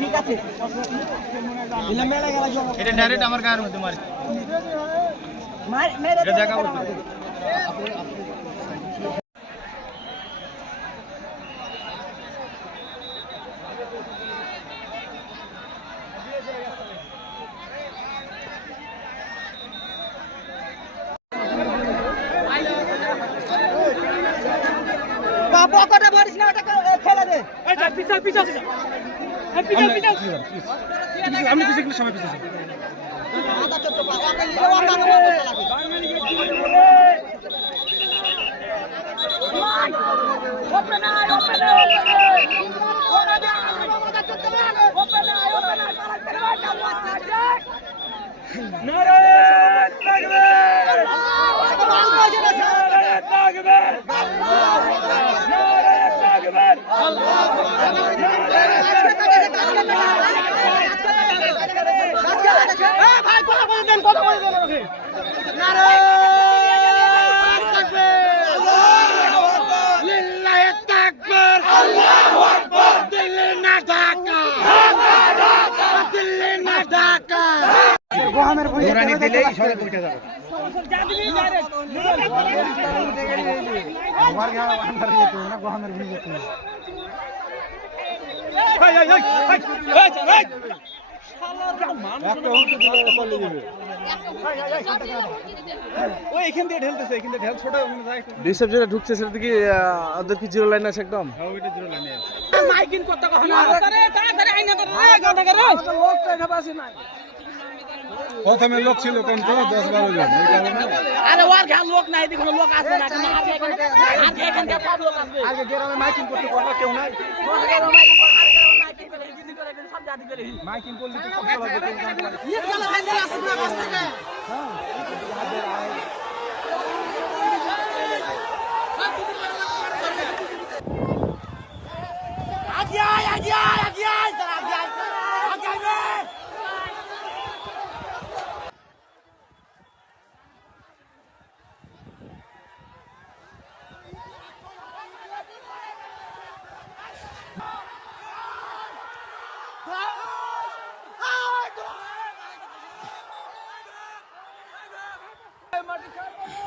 ঠিক আছে এটা ডাইরেক্ট আমার না, ওটাকে, আমি পিছিয়ে গেলে সবাই পিছিয়ে চোদ্দ পা, ওকে নিয়ে, ওকে। ঘোরানি দিলেই সরে দুইটা যাবে আমার গায়ে আন্ডার যেতে না গোহামের ভিড় যেতে ওই এখান দিয়ে ঢেলতেছে এখান দিয়ে ঢেল ছোট যায় যেটা ঢুকছে সেটা কি ওদের কি জিরো লাইন আছে একদম? হ্যাঁ, ওইটা জিরো লাইনে আছে। প্রথমে লোক ছিল কোন তো? দশ বারো জন এই কারণে। আরে ওর ঘর লোক নাই দেখো লোক আসবে না কিন্তু আগে এখানে আগে সব লোক আসবে। আগে গ্রামে মাইকিং করতে পারল কেউ নাই। Miking Martin Carvalho!